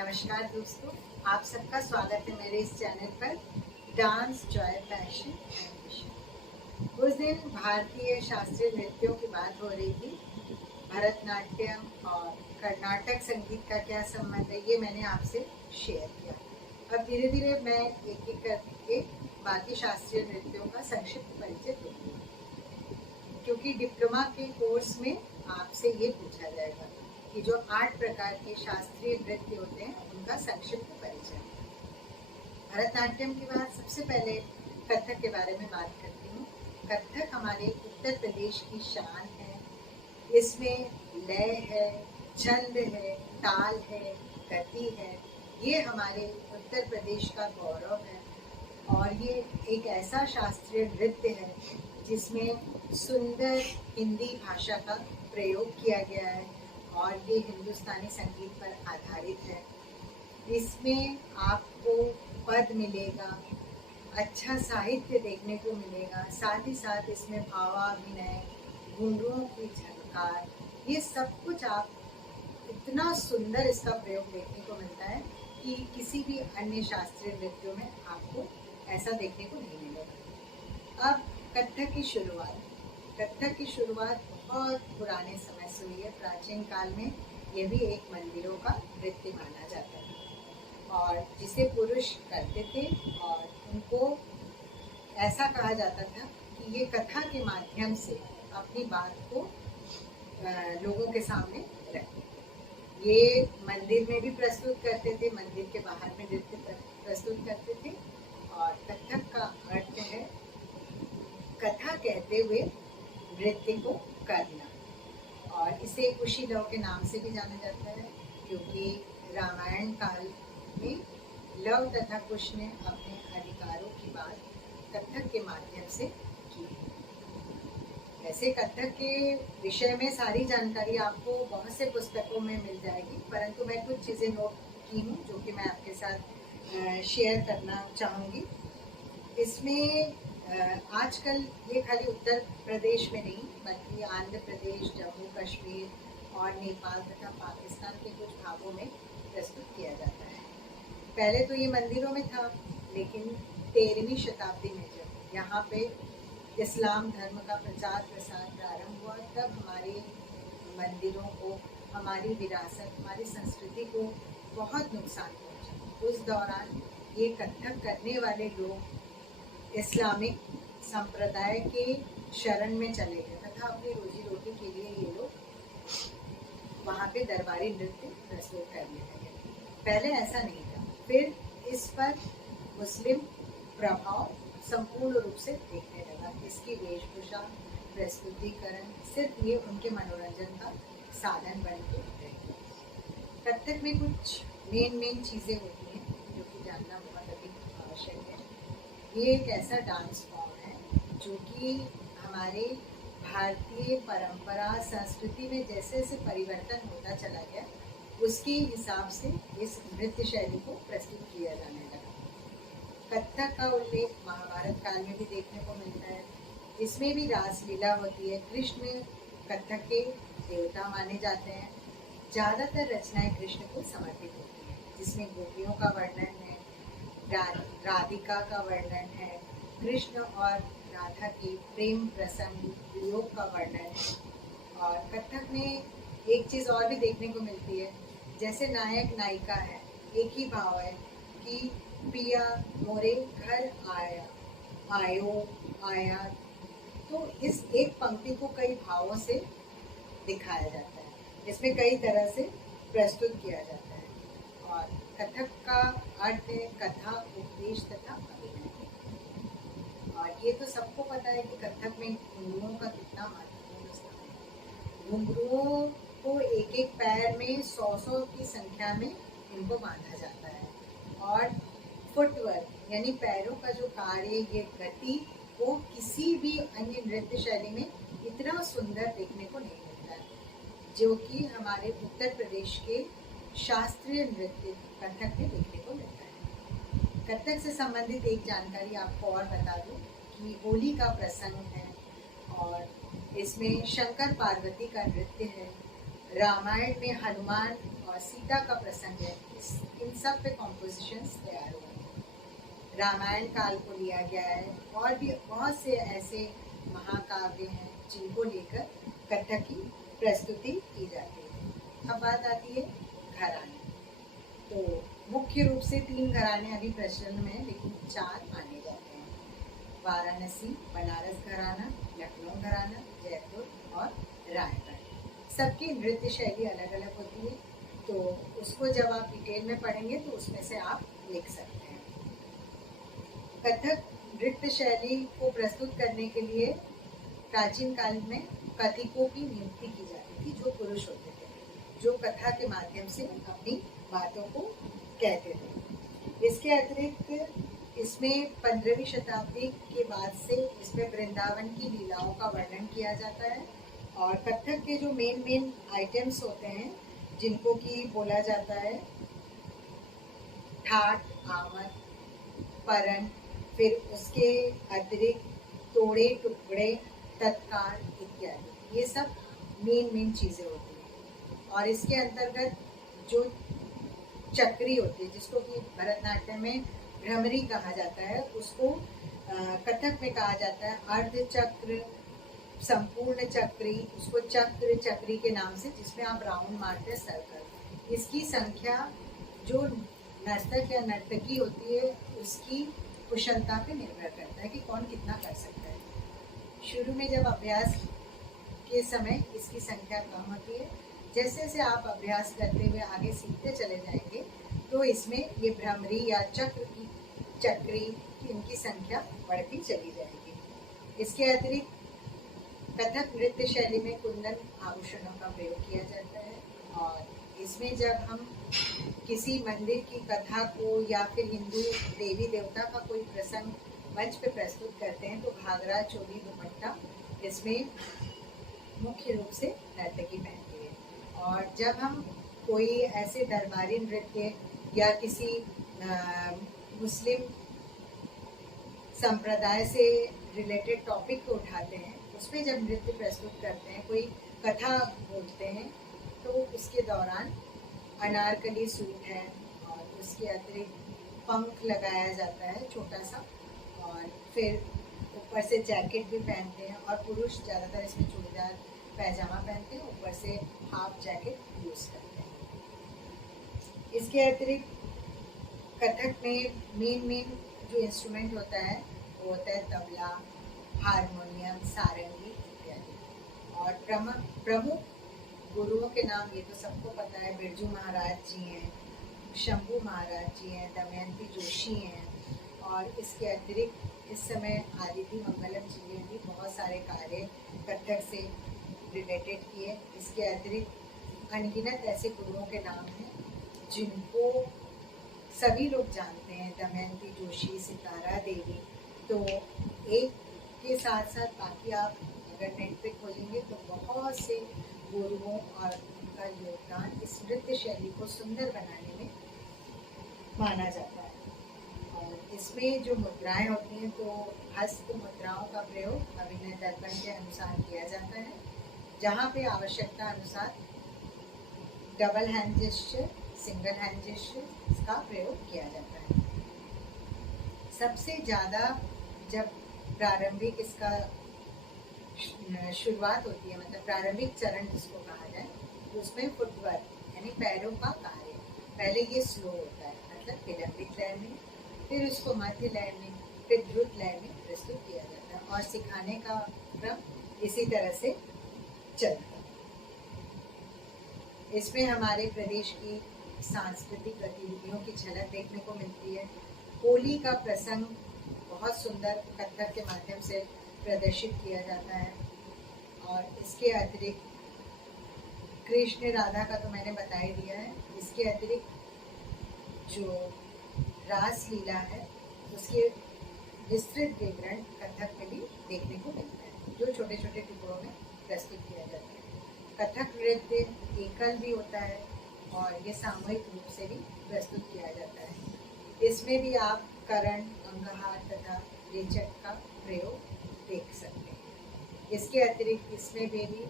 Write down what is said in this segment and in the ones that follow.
नमस्कार दोस्तों, आप सबका स्वागत है मेरे इस चैनल पर dance Joy passion and mission. उस दिन भारतीय शास्त्रीय नृत्यों की बात हो रही थी। भरतनाट्यम और कर्नाटक संगीत का क्या संबंध है, ये मैंने आपसे शेयर किया। अब धीरे धीरे मैं एक एक करके बाकी शास्त्रीय नृत्यों का संक्षिप्त परिचय दूंगी, क्योंकि डिप्लोमा के कोर्स में आपसे ये पूछा जाएगा कि जो 8 प्रकार के शास्त्रीय नृत्य होते हैं उनका संक्षिप्त परिचय। भरतनाट्यम के बाद सबसे पहले कथक के बारे में बात करती हूँ। कथक हमारे उत्तर प्रदेश की शान है। इसमें लय है, छंद है, ताल है, गति है। ये हमारे उत्तर प्रदेश का गौरव है और ये एक ऐसा शास्त्रीय नृत्य है जिसमें सुंदर हिंदी भाषा का प्रयोग किया गया है और ये हिंदुस्तानी संगीत पर आधारित है। इसमें आपको पद मिलेगा, अच्छा साहित्य देखने को मिलेगा, साथ ही साथ इसमें भावाभिनय, घुंघरुओं की झनकार, ये सब कुछ आप इतना सुंदर इसका प्रयोग देखने को मिलता है कि किसी भी अन्य शास्त्रीय नृत्यों में आपको ऐसा देखने को नहीं मिलेगा। अब कथक की शुरुआत। कथक की शुरुआत बहुत पुराने समय से हुई है। प्राचीन काल में यह भी एक मंदिरों का नृत्य माना जाता है और जिसे पुरुष करते थे और उनको ऐसा कहा जाता था कि ये कथा के माध्यम से अपनी बात को लोगों के सामने रखते थे। ये मंदिर में भी प्रस्तुत करते थे, मंदिर के बाहर में नृत्य प्रस्तुत करते थे। और कथक का अर्थ है कथा कहते हुए नृत्य को करना, और इसे कुशीलव के नाम से भी जाना जाता है, क्योंकि रामायण काल में लव तथा कुश ने अपने अधिकारों की बात कथक के माध्यम से की। वैसे कथक के विषय में सारी जानकारी आपको बहुत से पुस्तकों में मिल जाएगी, परंतु मैं कुछ चीज़ें नोट की हूँ जो कि मैं आपके साथ शेयर करना चाहूँगी। इसमें आजकल ये खाली उत्तर प्रदेश में नहीं, बल्कि आंध्र प्रदेश, जम्मू कश्मीर और नेपाल तथा पाकिस्तान के कुछ भागों में प्रस्तुत किया जाता है। पहले तो ये मंदिरों में था, लेकिन 13वीं शताब्दी में जब यहाँ पे इस्लाम धर्म का प्रचार प्रसार प्रारंभ हुआ, तब हमारे मंदिरों को, हमारी विरासत, हमारी संस्कृति को बहुत नुकसान पहुँचा। उस दौरान ये कथक करने वाले लोग इस्लामिक संप्रदाय के शरण में चले गए तथा अपनी रोजी रोटी के लिए ये लोग वहाँ पे दरबारी नृत्य प्रस्तुत करने लगे। पहले ऐसा नहीं था। फिर इस पर मुस्लिम प्रभाव संपूर्ण रूप से देखने लगा। इसकी वेशभूषा, प्रस्तुतिकरण सिर्फ ये उनके मनोरंजन का साधन बन के रहे। कथक में कुछ मेन चीज़ें होती हैं जो कि जानना बहुत अधिक आवश्यक है। ये एक ऐसा डांस फॉर्म है जो कि हमारे भारतीय परंपरा संस्कृति में जैसे जैसे परिवर्तन होता चला गया, उसके हिसाब से इस नृत्य शैली को प्रस्तुत किया जाने लगा। कथक का उल्लेख महाभारत काल में भी देखने को मिलता है। इसमें भी रासलीला होती है। कृष्ण कथक के देवता माने जाते हैं। ज़्यादातर रचनाएं कृष्ण को समर्पित होती हैं, जिसमें गोपियों का वर्णन है, राधिका का वर्णन है, कृष्ण और राधा के प्रेम प्रसंग, वियोग का वर्णन है। और कथक में एक चीज़ और भी देखने को मिलती है, जैसे नायक नायिका है, एक ही भाव है कि पिया मोरे घर आया, तो इस एक पंक्ति को कई भावों से दिखाया जाता है। इसमें कई तरह से प्रस्तुत किया जाता है। और कथक का अर्थ है कथा, उपदेश तथा अभिनय। और ये तो सबको पता है कि कथक में घुंघरुओं का कितना महत्वपूर्ण स्थान है। घुंघरुओं को एक एक पैर में 100 की संख्या में इनको बांधा जाता है। और फुटवर्क यानी पैरों का जो कार्य, ये गति, वो किसी भी अन्य नृत्य शैली में इतना सुंदर देखने को नहीं मिलता है, जो कि हमारे उत्तर प्रदेश के शास्त्रीय नृत्य कथक में देखने को मिलता है। कथक से संबंधित एक जानकारी आपको और बता दूं कि होली का प्रसंग है और इसमें शंकर पार्वती का नृत्य है। रामायण में हनुमान और सीता का प्रसंग है, इन सब पे कॉम्पोजिशंस तैयार हुए हैं। रामायण काल को लिया गया है और भी बहुत से ऐसे महाकाव्य हैं जिनको लेकर कथक की प्रस्तुति की जाती है। अब बात आती है घराने। तो मुख्य रूप से 3 घराने अभी प्रचलन में हैं, लेकिन 4 माने जाते हैं। वाराणसी बनारस घराना, लखनऊ घराना, जयपुर और रायगढ़। सबकी नृत्य शैली अलग अलग होती है, तो उसको जब आप डिटेल में पढ़ेंगे तो उसमें से आप लिख सकते हैं। कथक नृत्य शैली को प्रस्तुत करने के लिए प्राचीन काल में कथिकों की नियुक्ति की जाती थी, जो पुरुष होते थे, जो कथा के माध्यम से अपनी बातों को कहते थे। इसके अतिरिक्त इसमें 15वीं शताब्दी के बाद से इसमें वृंदावन की लीलाओं का वर्णन किया जाता है। और कथक के जो मेन आइटम्स होते हैं जिनको कि बोला जाता है ठाट, आमद, परन, फिर उसके अतिरिक्त तोड़े टुकड़े, तत्काल इत्यादि, ये सब मेन चीज़ें होती हैं। और इसके अंतर्गत जो चक्री होती है, जिसको कि भरतनाट्यम में भ्रमरी कहा जाता है, उसको कथक में कहा जाता है अर्ध चक्र, संपूर्ण चक्री, उसको चक्र चक्री के नाम से, जिसमें आप राउंड मारते हैं सर्कल। इसकी संख्या जो नर्तक या नर्तकी होती है उसकी कुशलता पे निर्भर करता है कि कौन कितना कर सकता है। शुरू में जब अभ्यास के समय इसकी संख्या कम होती है, जैसे जैसे आप अभ्यास करते हुए आगे सीखते चले जाएंगे तो इसमें ये भ्रमरी या चक्री इनकी संख्या बढ़ती चली जाएगी। इसके अतिरिक्त कथक नृत्य शैली में कुंदन आभूषणों का प्रयोग किया जाता है। और इसमें जब हम किसी मंदिर की कथा को या फिर हिंदू देवी देवता का कोई प्रसंग मंच पे प्रस्तुत करते हैं तो घाघरा, चोली, दुपट्टा इसमें मुख्य रूप से नर्तकी पहनती है। और जब हम कोई ऐसे दरबारी नृत्य या किसी मुस्लिम संप्रदाय से रिलेटेड टॉपिक को उठाते हैं, उसमें जब नृत्य प्रस्तुत करते हैं, कोई कथा बोलते हैं, तो उसके दौरान अनारकली सूट है और उसके अतिरिक्त पंख लगाया जाता है छोटा सा, और फिर ऊपर से जैकेट भी पहनते हैं। और पुरुष ज़्यादातर इसमें चूड़ीदार पैजामा पहनते हैं, ऊपर से हाफ जैकेट यूज़ करते हैं। इसके अतिरिक्त कथक में मेन जो इंस्ट्रूमेंट होता है वो होता है तबला, हारमोनियम, सारंगी इत्यादि। और प्रमुख गुरुओं के नाम ये तो सबको पता है, बिरजू महाराज जी हैं, शंभू महाराज जी हैं, दमयंती जोशी हैं। और इसके अतिरिक्त इस समय आदिति मंगलम जी ने भी बहुत सारे कार्य कथक से रिलेटेड किए। इसके अतिरिक्त अनगिनत ऐसे गुरुओं के नाम हैं जिनको सभी लोग जानते हैं, दमयंती जोशी, सितारा देवी। तो एक के साथ साथ बाकी आप अगर नेट पे खोलेंगे तो बहुत से गुरुओं और उनका योगदान इस नृत्य शैली को सुंदर बनाने में माना जाता है। और इसमें जो मुद्राएं होती हैं तो हस्त मुद्राओं का प्रयोग अभिनय दर्पण के अनुसार किया जाता है, जहाँ पे आवश्यकता अनुसार double hand gesture, single hand gesture का प्रयोग किया जाता है। सबसे ज़्यादा जब प्रारंभिक इसका शुरुआत होती है, मतलब प्रारंभिक चरण जिसको कहा जाए, तो उसमें फुटवर्क यानी पैरों का कार्य पहले ये स्लो होता है, मतलब विलंबित लय में, फिर उसको मध्य लय में, फिर द्रुत लय में प्रस्तुत किया जाता है। और सिखाने का क्रम इसी तरह से चलता है। इसमें हमारे प्रदेश की सांस्कृतिक गतिविधियों की झलक देखने को मिलती है। होली का प्रसंग बहुत सुंदर कथक के माध्यम से प्रदर्शित किया जाता है। और इसके अतिरिक्त कृष्ण राधा का तो मैंने बता ही दिया है। इसके अतिरिक्त जो रास लीला है उसके विस्तृत विवरण कथक में भी देखने को मिलता है, जो छोटे छोटे टुकड़ों में प्रस्तुत किया जाता है। कथक नृत्य एकल भी होता है और ये सामूहिक रूप से भी प्रस्तुत किया जाता है। इसमें भी आप करण, अंगहार तथा रेचक का प्रयोग देख सकते हैं। इसके अतिरिक्त इसमें भी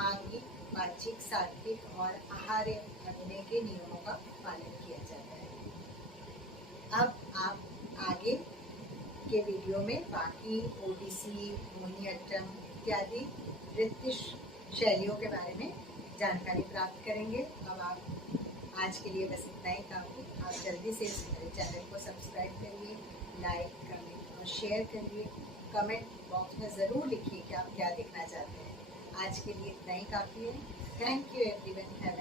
आंगिक वाचिक, सात्विक और आहार अभिनय के नियमों का पालन किया जाता है। अब आप आगे के वीडियो में बाकी ओडिसी, मोहिनीअट्टम इत्यादि नृत्य शैलियों के बारे में जानकारी प्राप्त करेंगे। अब आप आज के लिए बस इतना ही काफ़ी। आप जल्दी से इस मेरे चैनल को सब्सक्राइब करिए, लाइक, कमेंट और शेयर करिए। कमेंट बॉक्स में ज़रूर लिखिए कि आप क्या देखना चाहते हैं। आज के लिए इतना ही काफ़ी है। Thank you everyone. हैव